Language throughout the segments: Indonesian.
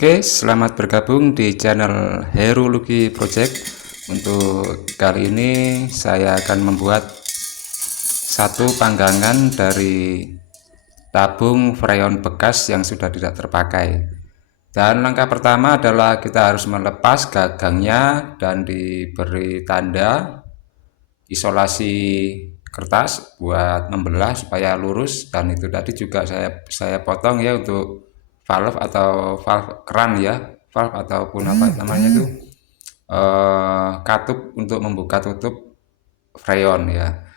Oke, selamat bergabung di channel Herulugi Project. Untuk kali ini saya akan membuat satu panggangan dari tabung freon bekas yang sudah tidak terpakai. Dan langkah pertama adalah kita harus melepas gagangnya dan diberi tanda isolasi kertas buat membelah supaya lurus. Dan itu tadi juga saya potong ya untuk valve atau valve keran ya, valve ataupun apa namanya itu katup untuk membuka tutup freon ya.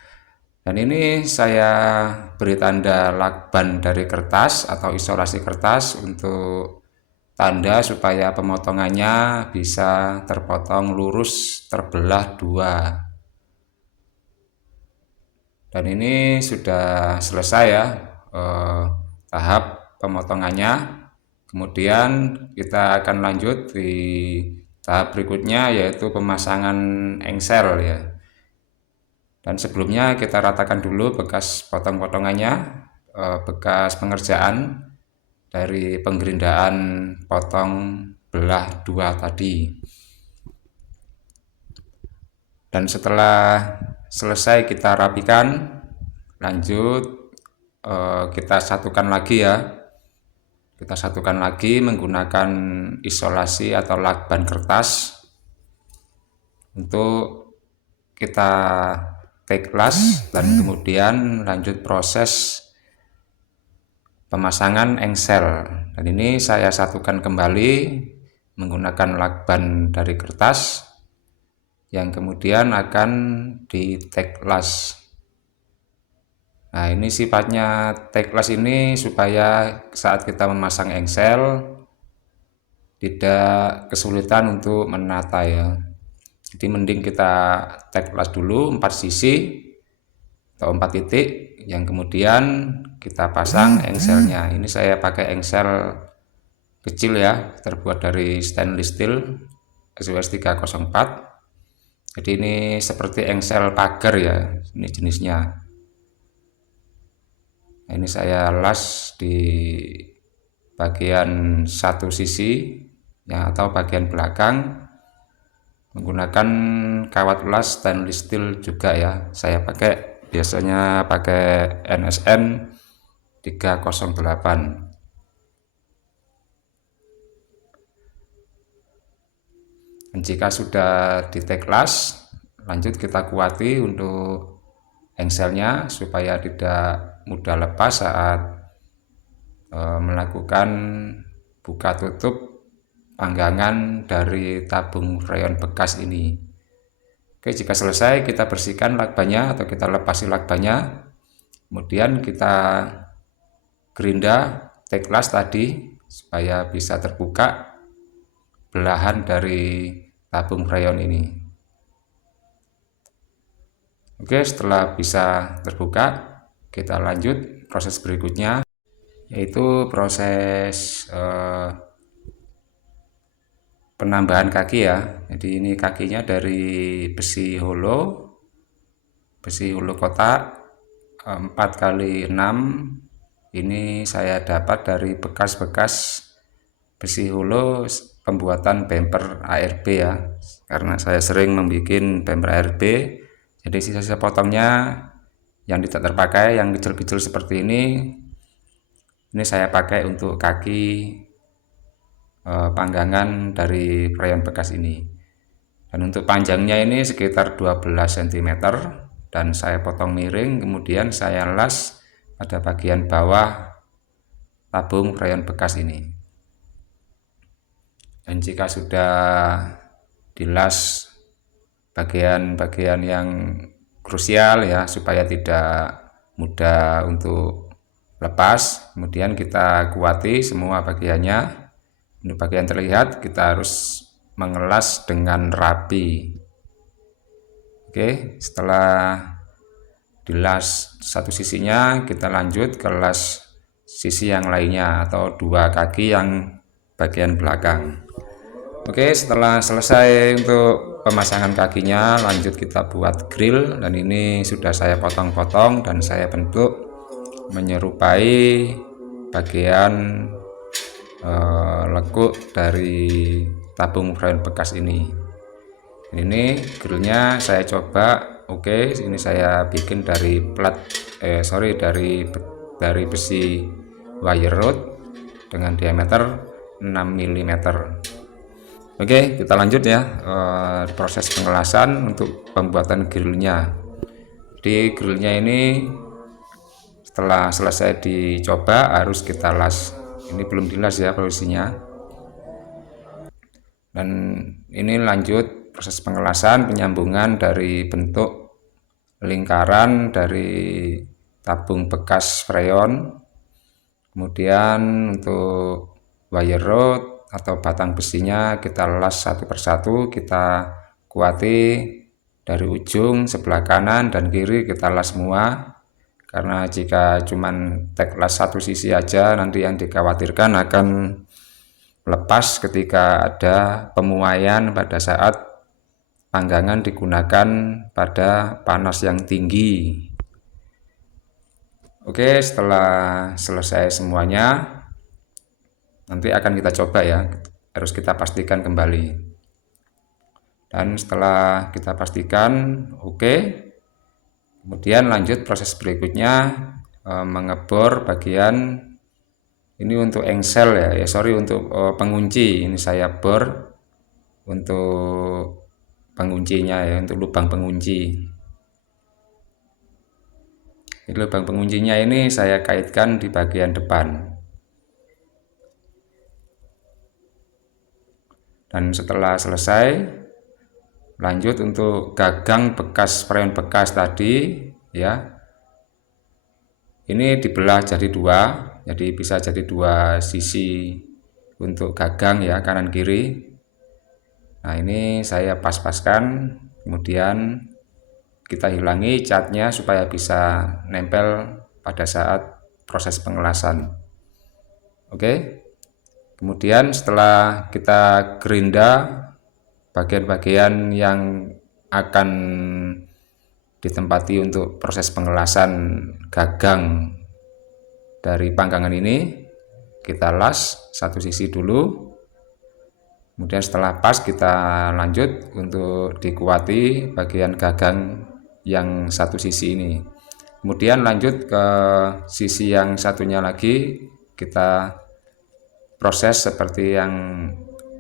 Dan ini saya beri tanda lakban dari kertas atau isolasi kertas untuk tanda supaya pemotongannya bisa terpotong lurus terbelah dua. Dan ini sudah selesai ya tahap pemotongannya. Kemudian kita akan lanjut di tahap berikutnya, yaitu pemasangan engsel ya. Dan sebelumnya kita ratakan dulu bekas potong-potongannya, bekas pengerjaan dari penggerindaan potong belah dua tadi. Dan setelah selesai kita rapikan, lanjut kita satukan lagi ya. Kita satukan lagi menggunakan isolasi atau lakban kertas untuk kita take las dan kemudian lanjut proses pemasangan engsel. Dan ini saya satukan kembali menggunakan lakban dari kertas yang kemudian akan di take las. Nah, ini sifatnya take las ini supaya saat kita memasang engsel tidak kesulitan untuk menata ya. Jadi mending kita take las dulu 4 sisi atau 4 titik yang kemudian kita pasang engselnya. Ini saya pakai engsel kecil ya, terbuat dari stainless steel SUS 304. Jadi ini seperti engsel pagar ya, ini jenisnya. Nah, ini saya las di bagian satu sisi ya, atau bagian belakang menggunakan kawat las stainless steel juga ya. Saya biasanya pakai NSN 308. Dan jika sudah di take las, lanjut kita kuati untuk engselnya supaya tidak mudah lepas saat melakukan buka tutup panggangan dari tabung freon bekas ini. Oke, jika selesai kita bersihkan lakbannya atau kita lepasi lakbannya, kemudian kita gerinda take las tadi supaya bisa terbuka belahan dari tabung freon ini. Oke, setelah bisa terbuka, kita lanjut proses berikutnya, yaitu proses penambahan kaki ya. Jadi ini kakinya dari besi holo kotak 4x6. Ini saya dapat dari bekas-bekas besi holo pembuatan bumper ARB ya, karena saya sering membuat bumper ARB. Jadi sisa-sisa potongnya yang tidak terpakai, yang kecil-kecil seperti ini saya pakai untuk kaki panggangan dari freon bekas ini. Dan untuk panjangnya ini sekitar 12 cm dan saya potong miring, kemudian saya las pada bagian bawah tabung freon bekas ini. Dan jika sudah dilas bagian-bagian yang krusial ya, supaya tidak mudah untuk lepas, kemudian kita kuati semua bagiannya. Ini bagian terlihat, kita harus mengelas dengan rapi. Oke, setelah dilas satu sisinya, kita lanjut ke las sisi yang lainnya atau dua kaki yang bagian belakang. Oke, setelah selesai untuk pemasangan kakinya, lanjut kita buat grill. Dan ini sudah saya potong-potong dan saya bentuk menyerupai bagian lekuk dari tabung freon bekas ini. Ini grillnya saya coba, oke, ini saya bikin dari dari besi wire rod dengan diameter 6 mm. Oke, kita lanjut ya, proses pengelasan untuk pembuatan grillnya. Di grillnya ini setelah selesai dicoba harus kita las. Ini belum dilas ya posisinya. Dan ini lanjut proses pengelasan penyambungan dari bentuk lingkaran dari tabung bekas freon, kemudian untuk wire rod atau batang besinya kita las satu persatu, kita kuati dari ujung sebelah kanan dan kiri, kita las semua, karena jika cuman tek las satu sisi aja nanti yang dikhawatirkan akan lepas ketika ada pemuaian pada saat panggangan digunakan pada panas yang tinggi. Oke, setelah selesai semuanya nanti akan kita coba ya, harus kita pastikan kembali. Dan setelah kita pastikan oke, kemudian lanjut proses berikutnya, mengebor bagian ini untuk engsel ya, untuk pengunci. Ini saya bor untuk penguncinya ya, untuk lubang pengunci. Ini lubang penguncinya ini saya kaitkan di bagian depan. Dan setelah selesai, lanjut untuk gagang bekas freon bekas tadi ya. Ini dibelah jadi dua, jadi bisa jadi dua sisi untuk gagang ya, kanan kiri. Nah, ini saya pas-paskan, kemudian kita hilangi catnya supaya bisa nempel pada saat proses pengelasan. Oke. Kemudian setelah kita gerinda bagian-bagian yang akan ditempati untuk proses pengelasan gagang dari panggangan ini, kita las satu sisi dulu. Kemudian setelah pas kita lanjut untuk dikuati bagian gagang yang satu sisi ini. Kemudian lanjut ke sisi yang satunya lagi, kita proses seperti yang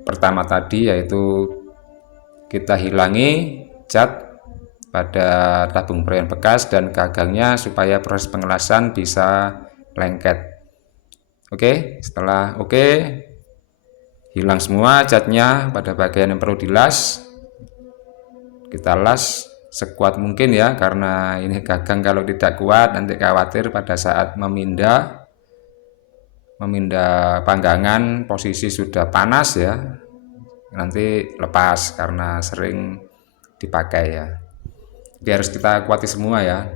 pertama tadi, yaitu kita hilangi cat pada tabung freon bekas dan gagangnya supaya proses pengelasan bisa lengket. Oke, setelah hilang semua catnya pada bagian yang perlu dilas, kita las sekuat mungkin ya, karena ini gagang kalau tidak kuat nanti khawatir pada saat memindah panggangan posisi sudah panas ya, nanti lepas karena sering dipakai ya. Jadi harus kita kuati semua ya.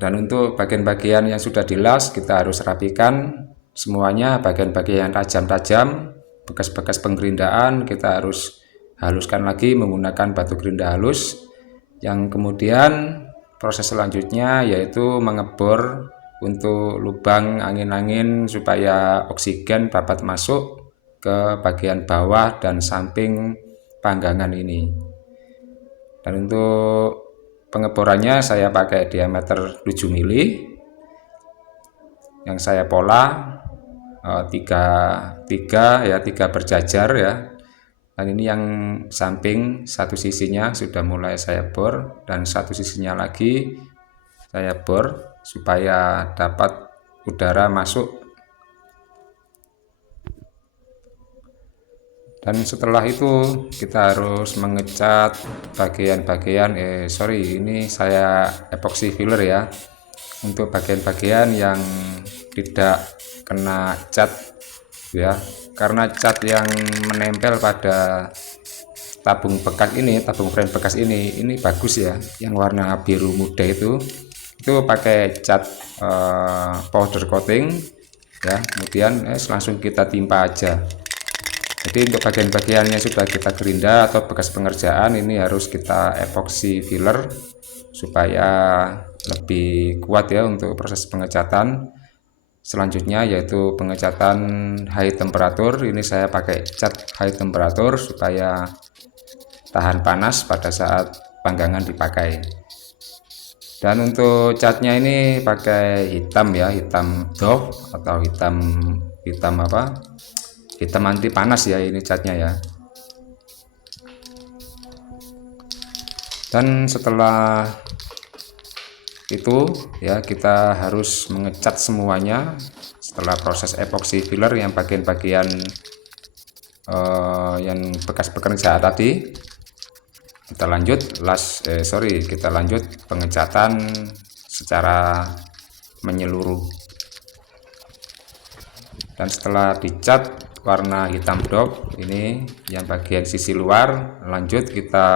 Dan untuk bagian-bagian yang sudah dilas kita harus rapikan semuanya, bagian-bagian tajam-tajam, bekas-bekas penggerindaan kita harus haluskan lagi menggunakan batu gerinda halus. Yang kemudian proses selanjutnya yaitu mengebor untuk lubang angin-angin supaya oksigen dapat masuk ke bagian bawah dan samping panggangan ini. Dan untuk pengeborannya saya pakai diameter 7 mm yang saya pola 3 berjajar ya. Dan ini yang samping satu sisinya sudah mulai saya bor dan satu sisinya lagi saya bor supaya dapat udara masuk. Dan setelah itu kita harus mengecat bagian-bagian ini saya epoxy filler ya, untuk bagian-bagian yang tidak kena cat ya, karena cat yang menempel pada tabung freon bekas ini bagus ya, yang warna biru muda itu pakai cat powder coating ya, kemudian langsung kita timpa aja. Jadi untuk bagian-bagian yang sudah kita gerinda atau bekas pengerjaan ini harus kita epoxy filler supaya lebih kuat ya untuk proses pengecatan. selanjutnya yaitu pengecatan high temperatur. Ini saya pakai cat high temperatur supaya tahan panas pada saat panggangan dipakai. Dan untuk catnya ini pakai hitam ya, hitam doff atau hitam anti panas ya, ini catnya ya. Dan setelah itu ya, kita harus mengecat semuanya. Setelah proses epoxy filler yang bagian-bagian yang bekas pekerjaan tadi, kita lanjut kita lanjut pengecatan secara menyeluruh. Dan setelah dicat warna hitam doff ini yang bagian sisi luar, lanjut kita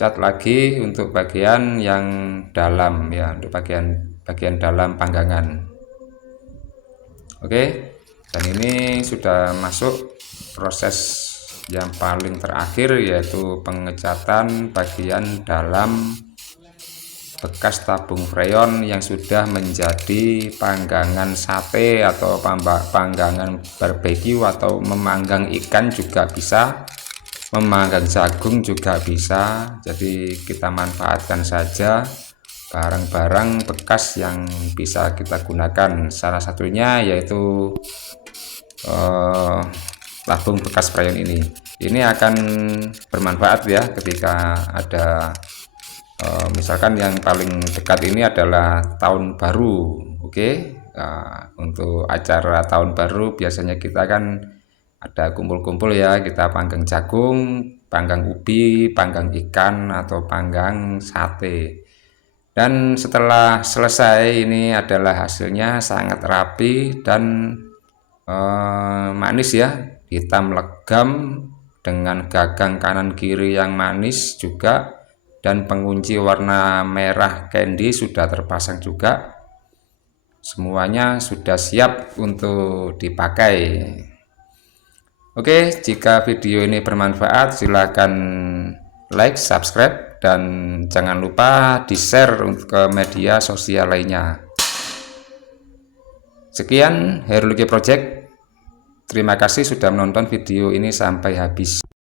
cat lagi untuk bagian yang dalam ya, untuk bagian dalam panggangan. Oke, dan ini sudah masuk proses yang paling terakhir, yaitu pengecatan bagian dalam bekas tabung freon yang sudah menjadi panggangan sate atau panggangan barbeque, atau memanggang ikan juga bisa, memanggang jagung juga bisa. Jadi kita manfaatkan saja barang-barang bekas yang bisa kita gunakan. Salah satunya yaitu tabung bekas freon ini. Ini akan bermanfaat ya ketika ada misalkan yang paling dekat ini adalah tahun baru. Oke. Untuk acara tahun baru biasanya kita kan ada kumpul-kumpul ya, kita panggang jagung, panggang ubi, panggang ikan, atau panggang sate. Dan setelah selesai, ini adalah hasilnya sangat rapi dan manis ya, hitam legam dengan gagang kanan kiri yang manis juga, dan pengunci warna merah candy sudah terpasang juga. Semuanya sudah siap untuk dipakai. Oke, jika video ini bermanfaat, silakan like, subscribe, dan jangan lupa di-share ke media sosial lainnya. Sekian Heru Lucky Project. Terima kasih sudah menonton video ini sampai habis.